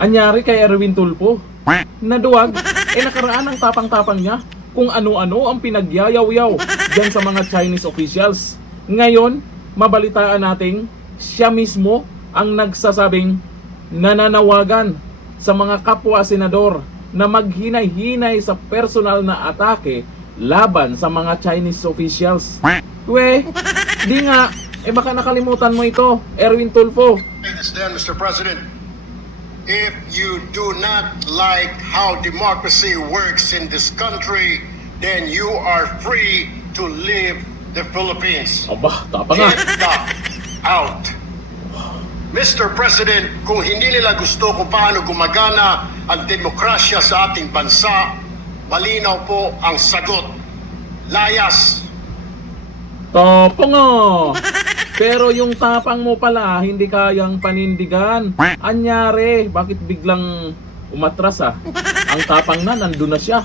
Anyari kay Erwin Tulfo. Naduwag, nakaraan ang tapang-tapang niya kung ano-ano ang pinagyayaw-yaw dyan sa mga Chinese officials. Ngayon, mabalitaan nating siya mismo ang nagsasabing nananawagan sa mga kapwa senador na maghinay-hinay sa personal na atake laban sa mga Chinese officials. Di nga, baka nakalimutan mo ito, Erwin Tulfo. Then, Mr. President, if you do not like how democracy works in this country, then you are free to leave the Philippines. Aba, tapa nga. Get the out. Mr. President, kung hindi nila gusto kung paano gumagana ang demokrasya sa ating bansa, malinaw po ang sagot. Layas. Tapa nga. Pero yung tapang mo pala, hindi kayang panindigan. Anyari, bakit biglang umatras Ang tapang na, nandun na siya.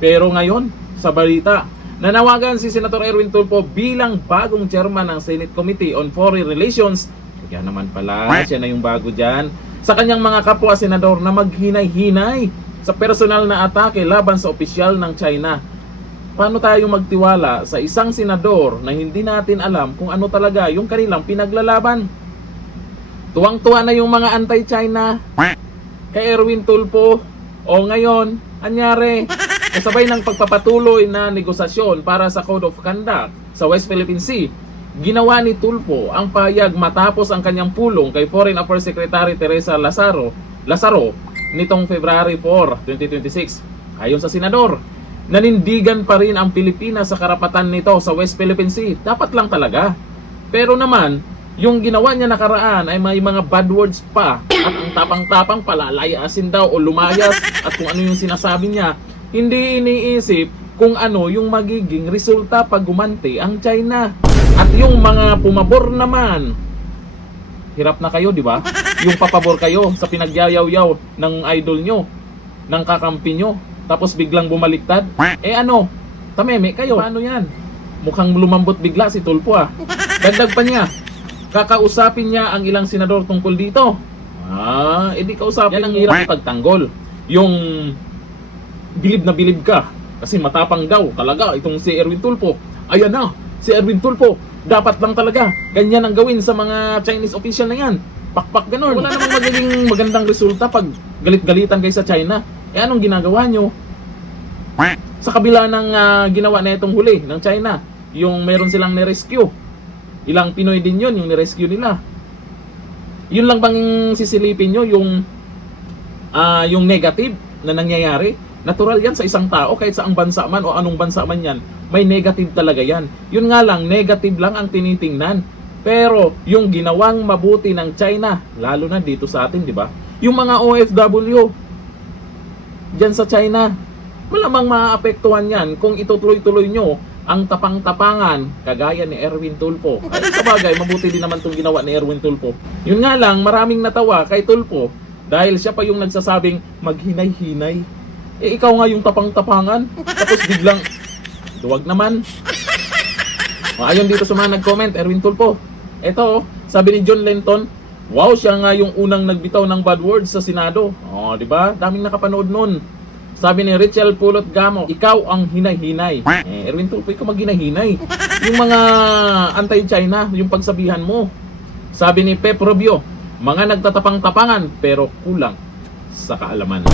Pero ngayon, sa balita, nanawagan si Senator Erwin Tulfo bilang bagong chairman ng Senate Committee on Foreign Relations. Kaya naman pala, siya na yung bago dyan. Sa kanyang mga kapwa senador na maghinay-hinay sa personal na atake laban sa opisyal ng China. Paano tayo magtiwala sa isang senador na hindi natin alam kung ano talaga yung kanilang pinaglalaban? Tuwang-tuwa na yung mga anti-China kay Erwin Tulfo. O ngayon, anyari, kasabay ng pagpapatuloy na negosasyon para sa Code of Conduct sa West Philippine Sea, ginawa ni Tulfo ang pahayag matapos ang kanyang pulong kay Foreign Affairs Secretary Teresa Lazaro nitong February 4, 2026. Ayon sa senador, nanindigan pa rin ang Pilipinas sa karapatan nito sa West Philippine Sea. Dapat lang talaga. Pero naman, yung ginawa niya nakaraan ay may mga bad words pa. At ang tapang-tapang palalayasin daw o lumayas at kung ano yung sinasabi niya. Hindi iniisip kung ano yung magiging resulta pag gumanti ang China. At yung mga pumabor naman, hirap na kayo, di ba? Yung papabor kayo sa pinagyayaw-yaw ng idol nyo, ng kakampi nyo. Tapos biglang bumaliktad. Tameme kayo. Paano yan? Mukhang lumambot bigla si Tulfo Dagdag pa niya, kakausapin niya ang ilang senador tungkol dito. Edi kausapin. Yan ang hirap ipagtanggol. Yung bilib na bilib ka. Kasi matapang daw talaga itong si Erwin Tulfo. Ayan na, si Erwin Tulfo. Dapat lang talaga ganyan ang gawin sa mga Chinese official na yan. Pakpak ganun. Wala namang magiging magandang resulta pag galit-galitan kayo sa China. Anong ginagawa nyo? Sa kabila ng ginawa na itong huli ng China, yung meron silang nirescue. Ilang Pinoy din yun, yung nirescue nila. Yun lang bang sisilipin nyo, yung negative na nangyayari? Natural yan sa isang tao, kahit sa ang bansa man o anong bansa man yan. May negative talaga yan. Yun nga lang, negative lang ang tinitingnan. Pero yung ginawang mabuti ng China, lalo na dito sa atin, di ba? Yung mga OFW, diyan sa China, malamang maapektuhan yan kung itutuloy-tuloy nyo ang tapang-tapangan kagaya ni Erwin Tulfo. Ay sa bagay, mabuti din naman itong ginawa ni Erwin Tulfo. Yun nga lang, maraming natawa kay Tulfo dahil siya pa yung nagsasabing maghinay-hinay. Ikaw nga yung tapang-tapangan, tapos biglang duwag naman. Ayon dito sa mga nag-comment, Erwin Tulfo. Ito, sabi ni John Lenton, wow, siya nga yung unang nagbitaw ng bad words sa Senado. Di ba? Daming nakapanood nun. Sabi ni Richel Pulot Gamo, ikaw ang hinay-hinay. Erwin Tulfo, ikaw maghinay-hinay. Yung mga anti-China, yung pagsabihan mo. Sabi ni Pep Rubio, mga nagtatapang-tapangan pero kulang sa kaalaman.